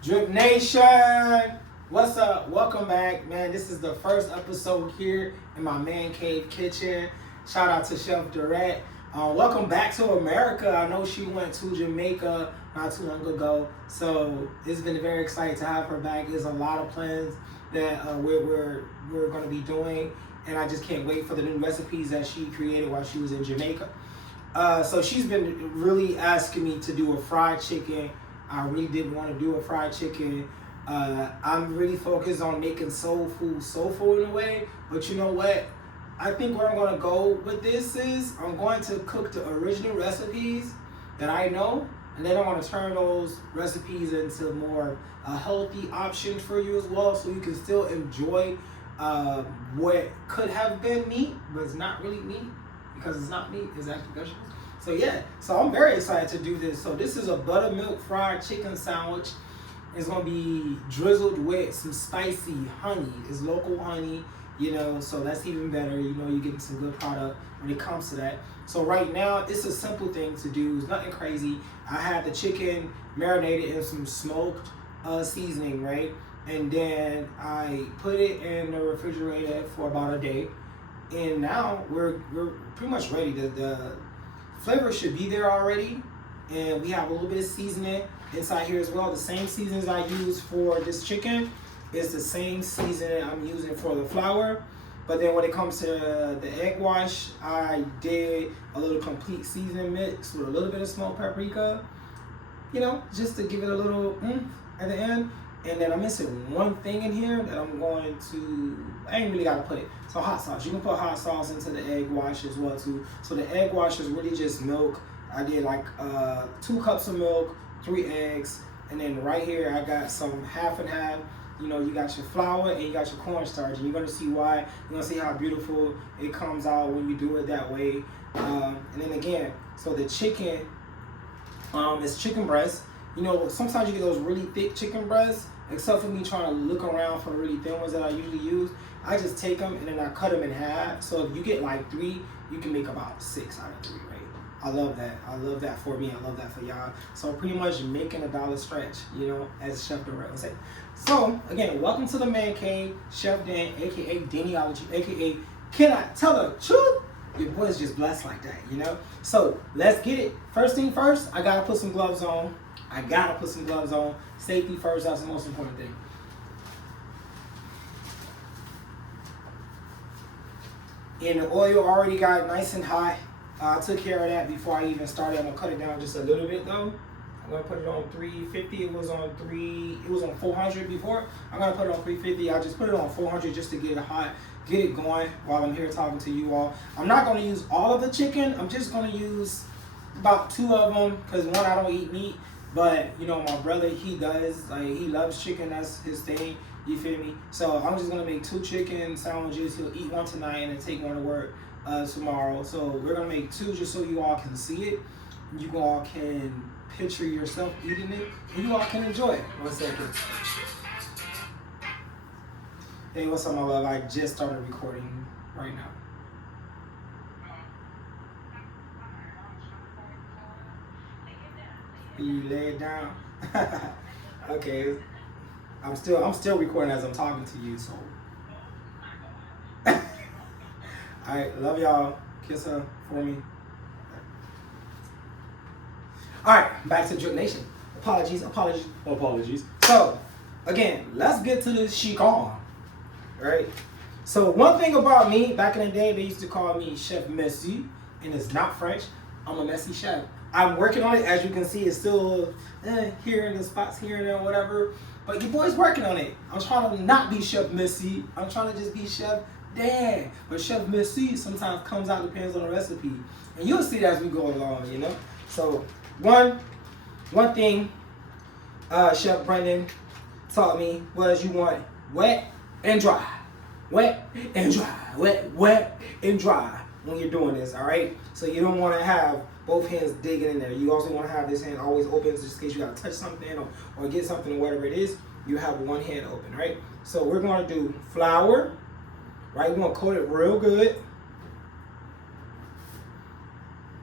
Drip Nation, what's up? Welcome back, man. This is the first episode here in my man cave kitchen. Shout out to Chef Durette. Welcome back to America. I know she went to Jamaica not too long ago, so it's been very exciting to have her back. There's a lot of plans that we're going to be doing, and I just can't wait for the new recipes that she created while she was in Jamaica. So she's been really asking me to do a fried chicken. I really didn't want to do a fried chicken. I'm really focused on making soulful in a way. But you know what? I think where I'm going to go with this is I'm going to cook the original recipes that I know. And then I'm going to turn those recipes into more healthy options for you as well. So you can still enjoy what could have been meat, but it's not really meat. Because it's not meat, it's actually vegetables. So yeah, so I'm very excited to do this. So this is a buttermilk fried chicken sandwich. It's gonna be drizzled with some spicy honey. It's local honey, so that's even better. You're getting some good product when it comes to that. So right now, it's a simple thing to do. It's nothing crazy. I have the chicken marinated in some smoked seasoning, right? And then I put it in the refrigerator for about a day. And now we're pretty much ready. The flavor should be there already, and we have a little bit of seasoning inside here as well. The same seasonings I use for this chicken is the same seasoning I'm using for the flour. But then when it comes to the egg wash, I did a little complete seasoning mix with a little bit of smoked paprika, just to give it a little at the end. And then I'm missing one thing in here that I'm going to, I ain't really got to put it. So hot sauce. You can put hot sauce into the egg wash as well too. So the egg wash is really just milk. I did like 2 cups of milk, 3 eggs. And then right here I got some half and half. You got your flour and you got your cornstarch. And you're going to see why. You're going to see how beautiful it comes out when you do it that way. And then again, so the chicken is chicken breast. Sometimes you get those really thick chicken breasts, except for me trying to look around for the really thin ones that I usually use. I just take them and then I cut them in half. So if you get like 3, you can make about 6 out of 3, right? I love that. I love that for me. I love that for y'all. So pretty much making a dollar stretch, as Chef Durette would say. So again, welcome to the Man Cave, Chef Dan, aka Daniology, aka Can I Tell the Truth? Your boy's just blessed like that, So let's get it. First thing first, I gotta put some gloves on. Safety first, that's the most important thing. And the oil already got nice and hot. I took care of that before I even started. I'm gonna cut it down just a little bit though. I'm gonna put it on 350. It was on 400 before. I'm gonna put it on 350. I just put it on 400 just to get it hot, get it going while I'm here talking to you all. I'm not gonna use all of the chicken. I'm just gonna use about 2 of them because one, I don't eat meat. But my brother, he does. Like, he loves chicken. That's his thing. You feel me? So I'm just gonna make 2 chicken sandwiches. He'll eat one tonight and then take one to work tomorrow. So we're gonna make 2 just so you all can see it. You all can picture yourself eating it, and you all can enjoy it. 1 second. Hey, what's up, my love? I just started recording right now. You lay it down. Okay. I'm still recording as I'm talking to you, so. Alright, love y'all. Kiss her for me. Alright, back to Drip Nation. Apologies. So, again, let's get to this chicken. Right? So one thing about me, back in the day, they used to call me Chef Messy, and it's not French. I'm a messy chef. I'm working on it. As you can see, it's still here in the spots here and there, whatever. But your boy's working on it. I'm trying to not be Chef Messy. I'm trying to just be Chef Dan. But Chef Messy sometimes comes out, depends on the recipe. And you'll see that as we go along, So one thing Chef Brendan taught me was you want wet and dry. Wet and dry. Wet and dry when you're doing this, all right? So you don't want to have both hands digging in there. You also want to have this hand always open just in case you got to touch something or get something or whatever it is. You have one hand open, right? So we're going to do flour, right? We're going to coat it real good.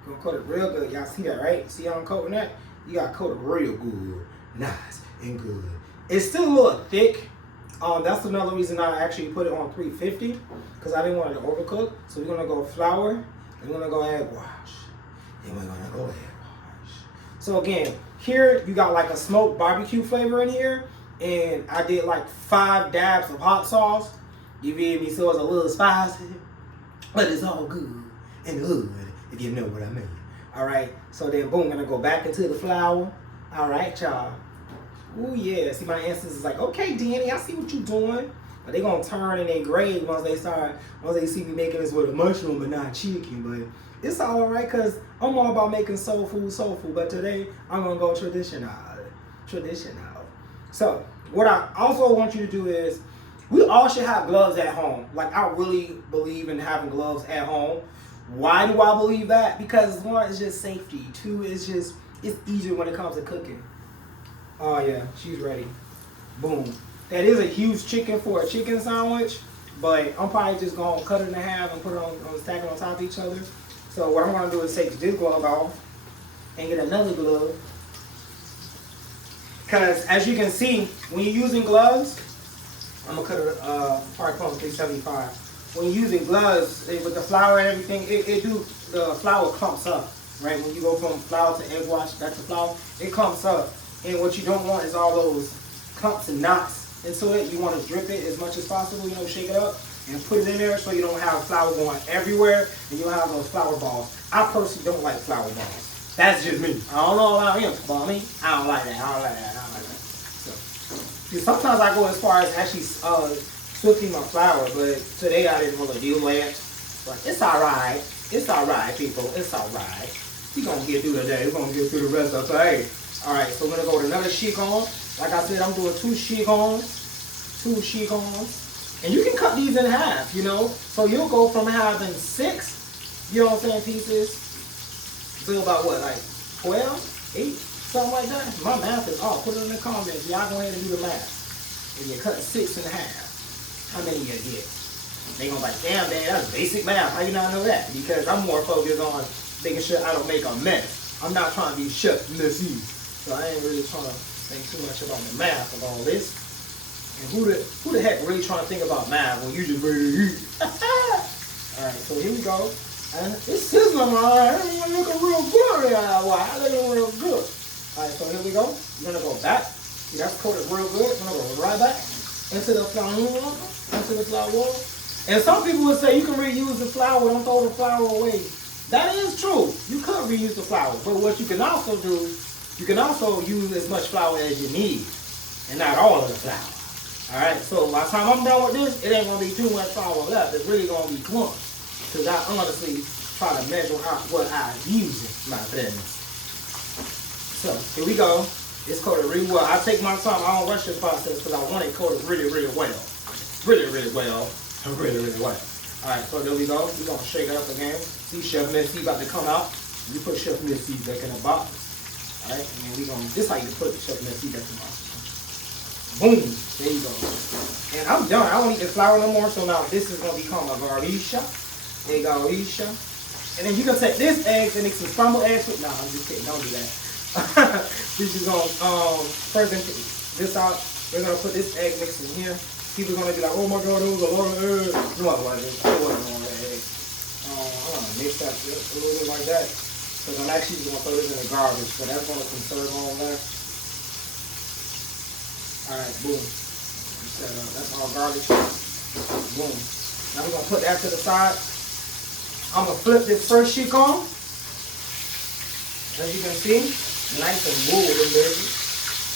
Gonna coat it real good. Y'all see that, right? See how I'm coating that? You gotta coat it real good. Nice. and good. It's still a little thick. That's another reason I actually put it on 350 because I didn't want it to overcook. So we're gonna go flour and we're gonna go egg wash. And we're gonna go egg wash. So again, here you got like a smoked barbecue flavor in here, and I did like 5 dabs of hot sauce. You feel me? So it's a little spicy, but it's all good in the hood, if you know what I mean. All right. So then, boom, gonna go back into the flour. All right, y'all. Ooh, yeah. See, my ancestors is like, okay, Danny, I see what you're doing. But they gonna turn in their grave once they see me making this with a mushroom but not chicken. But it's all right, because I'm all about making soul food. But today, I'm gonna go traditional. So, what I also want you to do is, we all should have gloves at home. Like, I really believe in having gloves at home. Why do I believe that? Because 1, it's just safety. 2, it's easier when it comes to cooking. Oh yeah, she's ready. Boom. That is a huge chicken for a chicken sandwich, but I'm probably just gonna cut it in half and put it on stack it on top of each other. So what I'm gonna do is take this glove off and get another glove. Because as you can see, when you're using gloves, I'm gonna cut it probably from 375. When you're using gloves with the flour and everything, the flour clumps up, right? When you go from flour to egg wash back to flour, it clumps up. And what you don't want is all those clumps and knots into it. You want to drip it as much as possible, shake it up and put it in there so you don't have flour going everywhere and you don't have those flour balls. I personally don't like flour balls. That's just me. I don't know about him, but I don't like that. So, sometimes I go as far as actually swifting my flour, but today I didn't really do that. But it's alright. It's alright, people. It's alright. We're going to get through the day. We're going to get through the rest of the day. Alright, so we're going to go with another chicken. Like I said, I'm doing 2 chickens. And you can cut these in half, So you'll go from having 6, pieces to about what, like 12, 8, something like that. My math is off. Put it in the comments. Y'all go ahead and do the math. If you cut 6 in half, how many you get? They gonna be like, damn, Dad, that's basic math. How you not know that? Because I'm more focused on making sure I don't make a mess. I'm not trying to be Chef Messy. So I ain't really trying to think too much about the math of all this. And who the heck really trying to think about math when you just ready to eat? Alright, so here we go. And it's sizzling, alright. It's looking real good. It's looking real good. Alright, so here we go. We're gonna go back. See, that's coated real good. We're gonna go right back into the flour. And some people would say you can reuse the flour, don't throw the flour away. That is true. You could reuse the flour. But what you can also do, you can also use as much flour as you need. And not all of the flour. Alright, so by the time I'm done with this, it ain't going to be too much flour left. It's really going to be clumps. Because I honestly try to measure out what I'm using, my friends. So, here we go. It's coated really well. I take my time. I don't rush this process because I want it coated really, really well. Really, really well. Really, really well. Alright, so there we go. We're going to shake it up again. See, Chef Messy about to come out. You put Chef Messy back in the box. Alright, and then we're going to, this is how you put Chef Messy back in the box. Boom. There you go. And I'm done. I don't need the flour no more, so now this is going to become a garnisha. A garnisha. And then you can take this egg and make some scrambled eggs with, nah, I'm just kidding. Don't do that. This is going to, first this out. We're going to put this egg mix in here. People are going to be like, oh my God, there was a lot of eggs. No, it wasn't. It wasn't a lot of eggs. I'm going to mix that a little bit like that. Because I'm actually going to throw this in the garbage. So that's going to conserve all that. Alright, boom. Set up. That's all garbage. Boom. Now we're going to put that to the side. I'm going to flip this first chicken. As you can see, nice and golden, baby.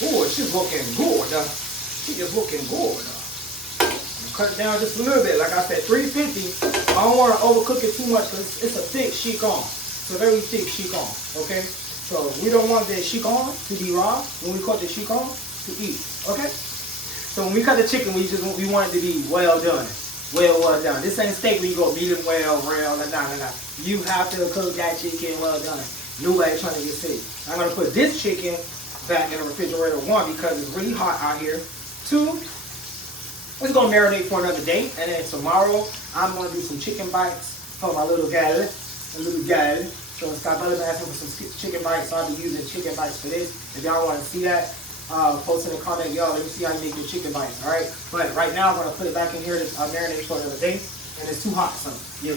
Ooh, she's looking good. She's just looking good. Cut it down just a little bit. Like I said, 350. I don't want to overcook it too much because it's a thick chicken. It's a very thick chicken. Okay? So we don't want the chicken to be raw when we cut the chicken to eat. Okay? So when we cut the chicken, we want it to be well done. Well done. This ain't steak where you go medium well, rare. Nah. You have to cook that chicken well done. Nobody trying to get sick. I'm going to put this chicken back in the refrigerator. 1, because it's really hot out here. 2, it's going to marinate for another day. And then tomorrow, I'm going to do some chicken bites for my little gal. So Scott Butler's asking for some chicken bites. So I'll be using chicken bites for this. If y'all want to see that, post in the comment, yo, let me see how you make your chicken bites, all right? But right now, I'm gonna put it back in here to marinate for another day, and it's too hot, so yeah.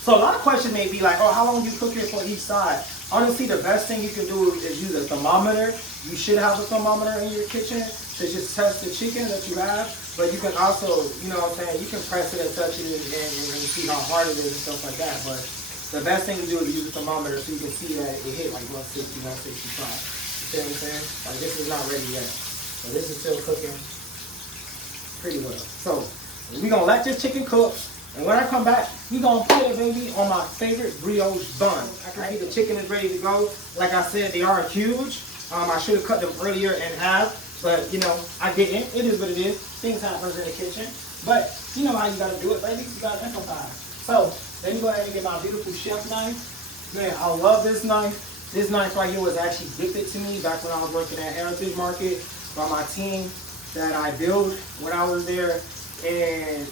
So a lot of questions may be like, oh, how long do you cook it for each side? Honestly, the best thing you can do is use a thermometer. You should have a thermometer in your kitchen to just test the chicken that you have. But you can also, you know what I'm saying, you can press it and touch it and see how hard it is and stuff like that. But the best thing to do is use a thermometer so you can see that it hit like 160, 165. You see what I'm saying? Like this is not ready yet. So this is still cooking pretty well. So we're going to let this chicken cook. And when I come back, we're going to put it, baby, on my favorite brioche bun. Okay, the chicken is ready to go. Like I said, they are huge. I should have cut them earlier in half, but, you know, I didn't. It is what it is. Things happen in the kitchen. But you know how you got to do it, baby. You got to improvise. So let me go ahead and get my beautiful chef knife. Man, I love this knife. This knife right here was actually gifted to me back when I was working at Heritage Market by my team that I built when I was there. And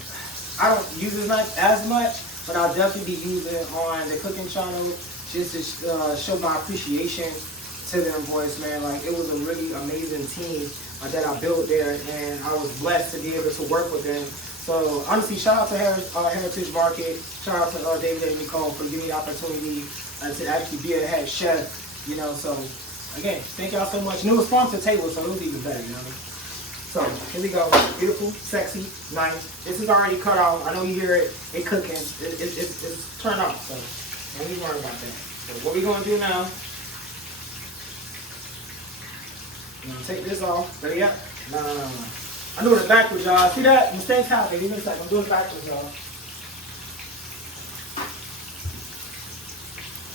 I don't use this knife as much, but I'll definitely be using it on the cooking channel just to show my appreciation to them boys, man. Like, it was a really amazing team that I built there, and I was blessed to be able to work with them. So, honestly, shout out to Heritage Market. Shout out to David and Nicole for giving me the opportunity to actually be a head chef, you know. So, again, thank y'all so much. And it was farm to table, so it was even better, you know what I mean? So here we go, beautiful, sexy, nice. This is already cut off. I know you hear it cooking. It's turned off, so don't even worry about that. So what we're gonna do now, I'm gonna take this off. Ready up? No. I'm doing it backwards, y'all. See that? Mistakes happen. Give me a second. I'm doing it backwards, y'all.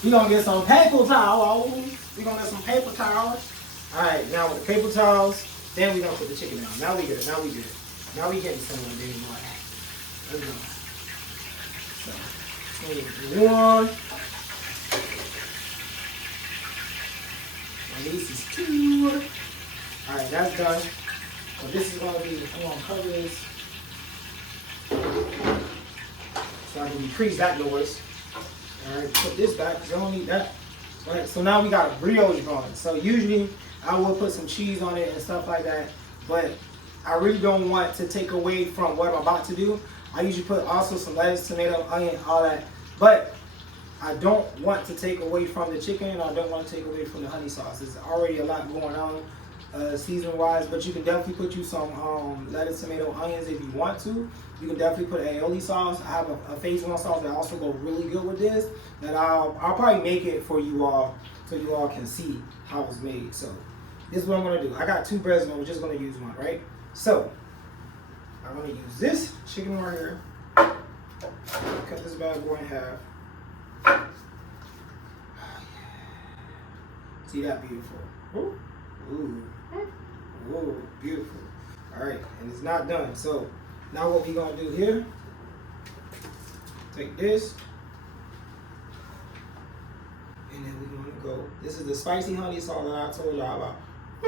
We're gonna get some paper towels. We're gonna get some paper towels. All right, now with the paper towels, then we're going to put the chicken down. Now we good. Now we good. Now we getting somewhere, baby boy. Let's go. So, one. And this is two. Alright, that's done. So this is going to be, I'm going to cover this. So I can decrease that noise. Alright, put this back because I don't need that. Alright, so now we got a brioche bun. So usually, I will put some cheese on it and stuff like that, but I really don't want to take away from what I'm about to do. I usually put also some lettuce, tomato, onion, all that, but I don't want to take away from the chicken, and I don't want to take away from the honey sauce. There's already a lot going on season-wise, but you can definitely put you some lettuce, tomato, onions if you want to. You can definitely put aioli sauce. I have a phase 1 sauce that also goes really good with this, that I'll probably make it for you all so you all can see how it's made. So this is what I'm going to do. I got 2 breads, but we're just going to use one, right? So, I'm going to use this chicken right here. Cut this bad boy in half. See that? Beautiful. Ooh. Ooh. Ooh. Beautiful. All right. And it's not done. So, now what we're going to do here, take this. And then we're going to go. This is the spicy honey sauce that I told y'all about. I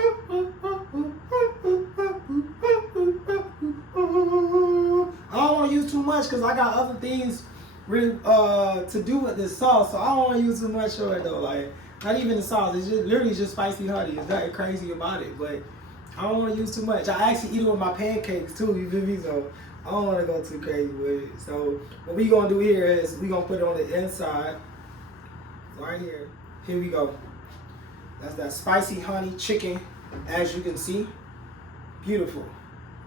don't want to use too much because I got other things really to do with this sauce, so I don't want to use too much of it though. Like, not even the sauce, it's just literally just spicy honey. There's nothing crazy about it, but I don't want to use too much. I actually eat it with my pancakes too, you feel me? So I don't want to go too crazy with it. So what we gonna do here is we gonna put it on the inside, right here. Here we go. That's that spicy honey chicken, as you can see. Beautiful,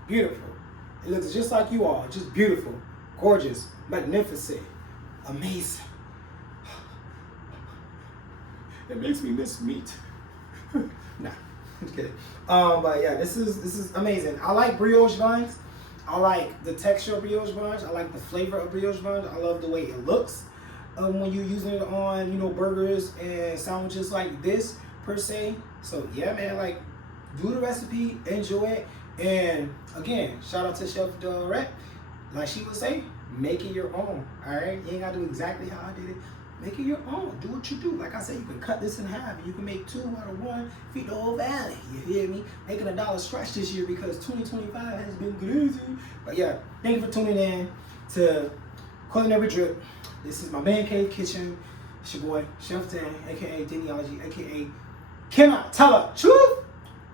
beautiful. It looks just like you are, just beautiful, gorgeous, magnificent, amazing. It makes me miss meat. Nah, I'm kidding. But yeah, this is amazing. I like brioche buns. I like the texture of brioche buns. I like the flavor of brioche buns. I love the way it looks when you're using it on, you know, burgers and sandwiches like this per se. So yeah, man, like, do the recipe, enjoy it, and again, shout out to Chef Dorette. Like she would say, make it your own. All right, you ain't gotta do exactly how I did it. Make it your own. Do what you do. Like I said, you can cut this in half and you can make 2 out of 1. Feed the whole valley. You hear me? Making $1 stretch this year because 2025 has been crazy. But yeah, thank you for tuning in to culinary drip. This is my man cave kitchen. It's your boy Chef Dan, aka Genealogy, aka Can I Tell a Truth?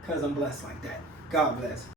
Cause I'm blessed like that. God bless.